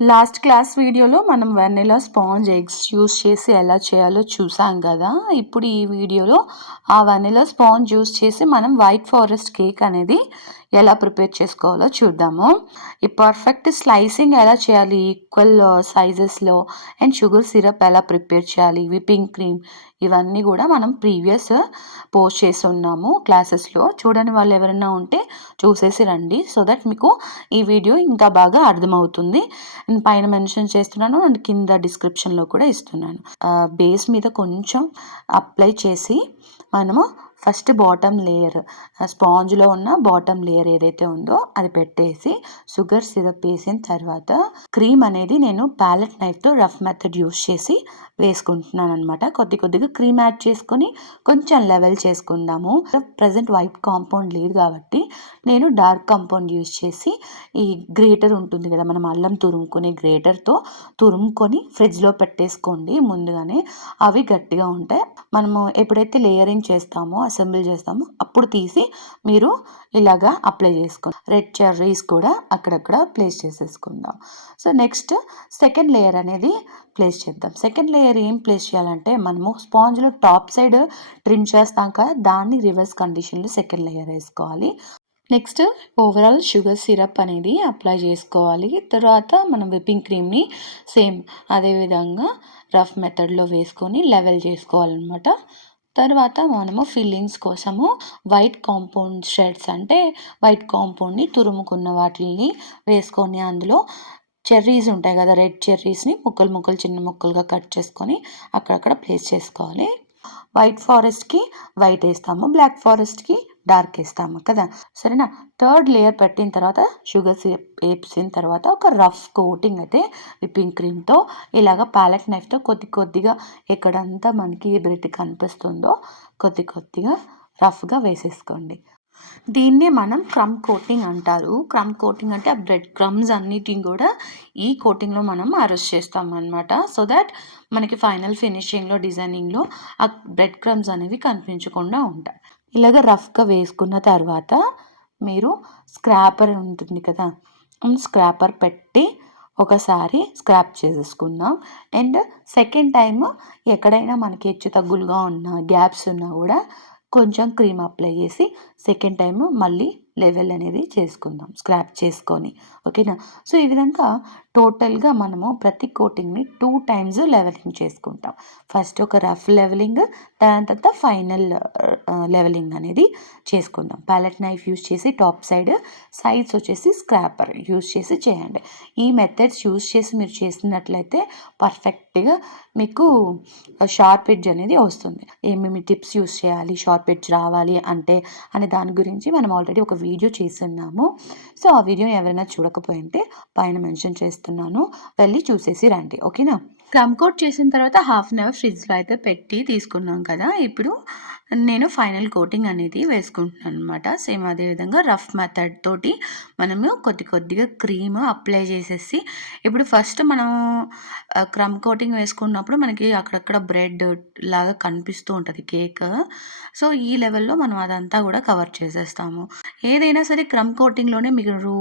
Last class వీడియోలో మనం vanilla sponge eggs use చేసి ఎలా చేయాలో చూసాం కదా. ఇప్పుడు ఈ వీడియోలో ఆ వెనిలా స్పాంజ్ యూస్ చేసి మనం వైట్ ఫారెస్ట్ కేక్ అనేది ఎలా ప్రిపేర్ చేసుకోవాలో చూద్దాము. ఈ పర్ఫెక్ట్ స్లైసింగ్ ఎలా చేయాలి, ఈక్వల్ సైజెస్లో, అండ్ షుగర్ సిరప్ ఎలా ప్రిపేర్ చేయాలి, విప్పింగ్ క్రీమ్, ఇవన్నీ కూడా మనం ప్రీవియస్ పోస్ట్ చేసి ఉన్నాము క్లాసెస్లో. చూడని వాళ్ళు ఎవరైనా ఉంటే చూసేసి రండి, సో దట్ మీకు ఈ వీడియో ఇంకా బాగా అర్థమవుతుంది. నేను పైన మెన్షన్ చేస్తున్నాను అండ్ కింద డిస్క్రిప్షన్లో కూడా ఇస్తున్నాను. బేస్ మీద కొంచెం అప్లై చేసి మనము ఫస్ట్ బాటమ్ లేయర్, స్పాంజ్లో ఉన్న బాటమ్ లేయర్ ఏదైతే ఉందో అది పెట్టేసి షుగర్ సిరప్ వేసిన తర్వాత క్రీమ్ అనేది నేను ప్యాలెట్ నైఫ్తో రఫ్ మెథడ్ యూస్ చేసి వేసుకుంటున్నాను అనమాట. కొద్దిగా క్రీమ్ యాడ్ చేసుకొని కొంచెం లెవెల్ చేసుకుందాము. ప్రజెంట్ వైట్ కాంపౌండ్ లేదు కాబట్టి నేను డార్క్ కాంపౌండ్ యూస్ చేసి ఈ గ్రేటర్ ఉంటుంది కదా, మనం అల్లం తురుముకునే గ్రేటర్తో తురుముకొని ఫ్రిడ్జ్లో పెట్టేసుకోండి ముందుగానే. అవి గట్టిగా ఉంటాయి. మనము ఎప్పుడైతే లేయరింగ్ చేస్తామో, అసెంబుల్ చేస్తామో అప్పుడు తీసి మీరు ఇలాగా అప్లై చేసుకోండి. రెడ్ చెర్రీస్ కూడా అక్కడక్కడ ప్లేస్ చేసేసుకుందాం. సో నెక్స్ట్ సెకండ్ లేయర్ అనేది ప్లేస్ చేద్దాం. సెకండ్ లేయర్ ఏం ప్లేస్ చేయాలంటే, మనము స్పాంజ్లో టాప్ సైడ్ ట్రిమ్ చేస్తాం కదా, దాన్ని రివర్స్ కండిషన్లో సెకండ్ లేయర్ వేసుకోవాలి. నెక్స్ట్ ఓవరాల్ షుగర్ సిరప్ అనేది అప్లై చేసుకోవాలి. తర్వాత మనం విప్పింగ్ క్రీమ్ని సేమ్ అదేవిధంగా రఫ్ మెథడ్లో వేసుకొని లెవెల్ చేసుకోవాలన్నమాట. తర్వాత మనము ఫిల్లింగ్స్ కోసము వైట్ కాంపౌండ్ షెడ్స్, అంటే వైట్ కాంపౌండ్ని తురుముకున్న వాటిని వేసుకొని అందులో చెర్రీస్ ఉంటాయి కదా, రెడ్ చెర్రీస్ని ముక్కలు చిన్న ముక్కలుగా కట్ చేసుకొని అక్కడక్కడ ప్లేస్ చేసుకోవాలి. వైట్ ఫారెస్ట్కి వైట్ వేస్తాము, బ్లాక్ ఫారెస్ట్కి డార్క్ వేస్తాము కదా, సరేనా. థర్డ్ లేయర్ పెట్టిన తర్వాత షుగర్ సిరప్ వేసిన తర్వాత ఒక రఫ్ కోటింగ్ అయితే విప్పింగ్ క్రీమ్తో ఇలాగ ప్యాలెట్ నైఫ్తో కొద్దిగా ఎక్కడంతా మనకి బ్రెడ్ కనిపిస్తుందో కొద్దిగా రఫ్గా వేసేసుకోండి. దీన్నే మనం క్రమ్ కోటింగ్ అంటారు. క్రమ్ కోటింగ్ అంటే ఆ బ్రెడ్ క్రమ్స్ అన్నిటిని కూడా ఈ కోటింగ్లో మనం అరెస్ట్ చేస్తాం అనమాట. సో దట్ మనకి ఫైనల్ ఫినిషింగ్లో, డిజైనింగ్లో ఆ బ్రెడ్ క్రమ్స్ అనేవి కనిపించకుండా ఉంటాయి. ఇలాగ రఫ్గా వేసుకున్న తర్వాత మీరు స్క్రాపర్ ఉంటుంది కదా, స్క్రాపర్ పెట్టి ఒకసారి స్క్రాప్ చేసేసుకుందాం. అండ్ సెకండ్ టైం ఎక్కడైనా మనకి హెచ్చు తగ్గులుగా ఉన్నా, గ్యాప్స్ ఉన్నా కూడా కొంచెం క్రీమ్ అప్లై చేసి సెకండ్ టైం మళ్ళీ లెవెల్ అనేది చేసుకుందాం స్క్రాప్ చేసుకొని, ఓకేనా. సో ఈ విధంగా టోటల్గా మనము ప్రతి కోటింగ్ని 2 టైమ్స్ లెవెలింగ్ చేసుకుంటాం. ఫస్ట్ ఒక రఫ్ లెవెలింగ్, దాని తర్వాత ఫైనల్ లెవెలింగ్ అనేది చేసుకుందాం. ప్యాలెట్ నైఫ్ యూస్ చేసి టాప్ సైడ్స్ వచ్చేసి స్క్రాపర్ యూస్ చేసి చేయండి. ఈ మెథడ్స్ యూస్ చేసి మీరు చేసినట్లయితే పర్ఫెక్ట్గా మీకు షార్ప్ ఎడ్జ్ అనేది వస్తుంది. ఏమేమి టిప్స్ యూస్ చేయాలి షార్ప్ ఎడ్జ్ రావాలి అంటే అనే దాని గురించి మనం ఆల్రెడీ ఒక వీడియో చేస్తున్నాము. సో ఆ వీడియో ఎవరైనా చూడకపోయింటే పైన మెన్షన్ చేస్తున్నాను, వెళ్ళి చూసేసి రండి, ఓకేనా. క్రమ్ కోట్ చేసిన తర్వాత హాఫ్ అన్ అవర్ ఫ్రిడ్జ్లో అయితే పెట్టి తీసుకున్నాం కదా. ఇప్పుడు నేను ఫైనల్ కోటింగ్ అనేది వేసుకుంటున్నాను అనమాట. సేమ్ అదేవిధంగా రఫ్ మెథడ్ తోటి మనము కొద్దిగా క్రీమ్ అప్లై చేసేసి, ఇప్పుడు ఫస్ట్ మనం క్రమ్ కోటింగ్ వేసుకున్నప్పుడు మనకి అక్కడక్కడ బ్రెడ్ లాగా కనిపిస్తూ ఉంటుంది కేక్. సో ఈ లెవెల్లో మనం అదంతా కూడా కవర్ చేసేస్తాము. ఏదైనా సరే క్రమ్ కోటింగ్లోనే మీరు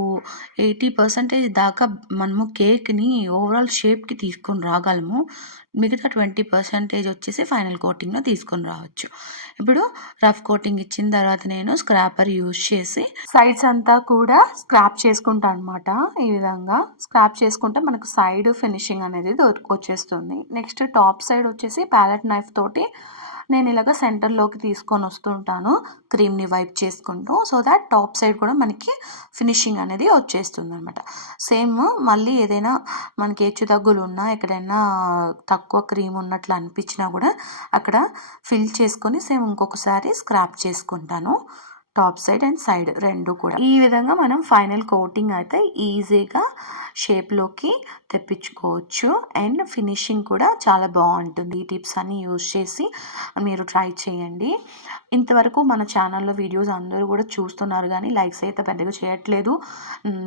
80% దాకా మనము కేక్ని ఓవరాల్ షేప్కి తీసుకొని రాగలము. మిగతా 20% వచ్చేసి ఫైనల్ కోటింగ్లో తీసుకొని రావచ్చు. ఇప్పుడు రఫ్ కోటింగ్ ఇచ్చిన తర్వాత నేను స్క్రాపర్ యూజ్ చేసి సైడ్స్ అంతా కూడా స్క్రాప్ చేసుకుంటాను అనమాట. ఈ విధంగా స్క్రాప్ చేసుకుంటే మనకు సైడ్ ఫినిషింగ్ అనేది వచ్చేస్తుంది. నెక్స్ట్ టాప్ సైడ్ వచ్చేసి ప్యాలెట్ నైఫ్ తోటి నేను ఇలాగ సెంటర్లోకి తీసుకొని వస్తుంటాను క్రీమ్ని వైప్ చేసుకుంటూ, సో దాట్ టాప్ సైడ్ కూడా మనకి ఫినిషింగ్ అనేది వచ్చేస్తుంది అనమాట. సేమ్ మళ్ళీ ఏదైనా మనకి హెచ్చు తగ్గులు ఉన్నా, ఎక్కడైనా తక్కువ క్రీమ్ ఉన్నట్లు అనిపించినా కూడా అక్కడ ఫిల్ చేసుకొని సేమ్ ఇంకొకసారి స్క్రాప్ చేసుకుంటాను టాప్ సైడ్ అండ్ సైడ్ రెండు కూడా. ఈ విధంగా మనం ఫైనల్ కోటింగ్ అయితే ఈజీగా షేప్లోకి తెప్పించుకోవచ్చు అండ్ ఫినిషింగ్ కూడా చాలా బాగుంటుంది. ఈ టిప్స్ అన్నీ యూజ్ చేసి మీరు ట్రై చేయండి. ఇంతవరకు మన ఛానల్లో వీడియోస్ అందరూ కూడా చూస్తున్నారు కానీ లైక్స్ అయితే పెద్దగా చేయట్లేదు.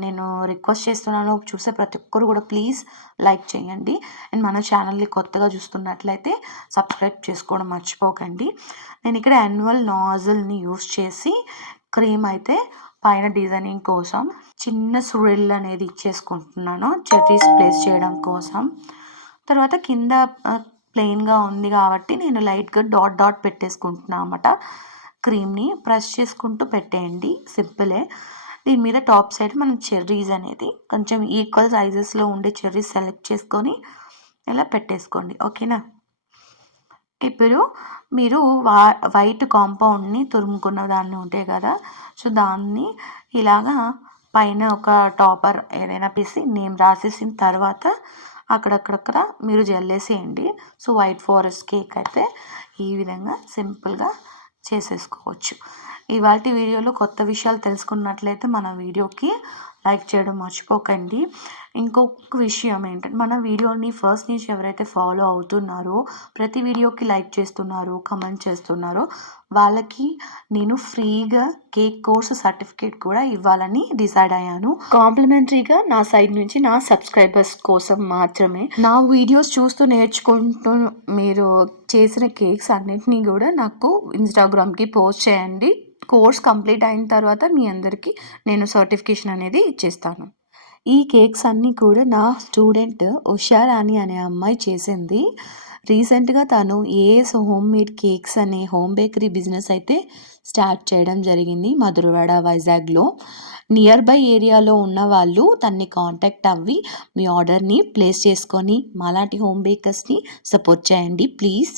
నేను రిక్వెస్ట్ చేస్తున్నాను, చూసే ప్రతి ఒక్కరు కూడా ప్లీజ్ లైక్ చేయండి. అండ్ మన ఛానల్ని కొత్తగా చూస్తున్నట్లయితే సబ్స్క్రైబ్ చేసుకోవడం మర్చిపోకండి. నేను ఇక్కడ యాన్యువల్ నాజిల్ని యూస్ చేసి క్రీమ్ అయితే పైన డిజైనింగ్ కోసం చిన్న స్రిల్ అనేది ఇచ్చేసుకుంటున్నాను చెర్రీస్ ప్లేస్ చేయడం కోసం. తర్వాత కింద ప్లెయిన్గా ఉంది కాబట్టి నేను లైట్గా డాట్ డాట్ పెట్టేసుకుంటున్నాను అన్నమాట. క్రీమ్ని ప్రెస్ చేసుకుంటూ పెట్టేయండి, సింపులే. దీని మీద టాప్ సైడ్ మనం చెర్రీస్ అనేది కొంచెం ఈక్వల్ సైజెస్లో ఉండే చెర్రీస్ సెలెక్ట్ చేసుకొని ఇలా పెట్టేసుకోండి, ఓకేనా. ఇప్పుడు మీరు వైట్ కాంపౌండ్ని తురుముకున్న దాన్ని ఉంటాయి కదా, సో దాన్ని ఇలాగా పైన ఒక టాపర్ ఏదైనా పీసి నేమ్ రాసేసిన తర్వాత అక్కడక్కడక్కడ మీరు జల్లేసేయండి. సో వైట్ ఫారెస్ట్ కేక్ అయితే ఈ విధంగా సింపుల్గా చేసేసుకోవచ్చు. ఇవాల్టి వీడియోలో కొత్త విషయాలు తెలుసుకున్నట్లయితే మన వీడియోకి లైక్ చేయడం మర్చిపోకండి. ఇంకొక విషయం ఏంటంటే మన వీడియోని ఫస్ట్ నుంచి ఎవరైతే ఫాలో అవుతున్నారో, ప్రతి వీడియోకి లైక్ చేస్తున్నారో, కమెంట్ చేస్తున్నారో వాళ్ళకి నేను ఫ్రీగా కేక్ కోర్స్ సర్టిఫికేట్ కూడా ఇవ్వాలని డిసైడ్ అయ్యాను. కాంప్లిమెంటరీగా నా సైడ్ నుంచి నా సబ్స్క్రైబర్స్ కోసం మాత్రమే. నా వీడియోస్ చూస్తూ నేర్చుకుంటూ మీరు చేసిన కేక్స్ అన్నిటినీ కూడా నాకు ఇన్స్టాగ్రామ్కి పోస్ట్ చేయండి. కోర్స్ కంప్లీట్ అయిన తర్వాత మీ అందరికీ నేను సర్టిఫికేషన్ అనేది ఇచ్చేస్తాను. ఈ కేక్స్ అన్నీ కూడా నా స్టూడెంట్ ఉషారాణి అనే అమ్మాయి చేసింది. రీసెంట్గా తను ఏఎస్ హోమ్ మేడ్ కేక్స్ అనే హోమ్ బేకరీ బిజినెస్ అయితే స్టార్ట్ చేయడం జరిగింది మధురవాడ, వైజాగ్లో. నియర్ బై ఏరియాలో ఉన్న వాళ్ళు తన్ని కాంటాక్ట్ అవ్వి మీ ఆర్డర్ని ప్లేస్ చేసుకొని మాలాంటి హోమ్ బేకర్స్ని సపోర్ట్ చేయండి ప్లీజ్.